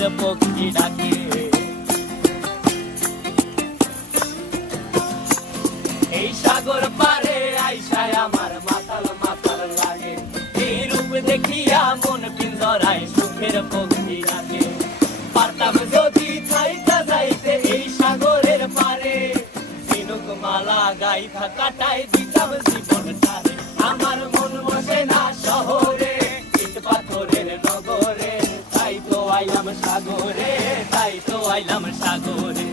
সুখের পক্ষী ডাকে। এই সাগর পারে আইসায় আমার মাতাল মাতাল লাগে, এই রূপ দেখিয়া মন পিঞ্জরায় সুখের পক্ষী ডাকে। পারতাম যদি চাইতা যাইতে এই সাগরের পারে, ঝিনুক মালা গাইথা কাটাই দিতাম জীবনটারে। আমার মন বসে না শহরে, ইট পাথরের নগরে, তাই তো আইলাম সাগরে, তাই তো আইলাম সাগরে।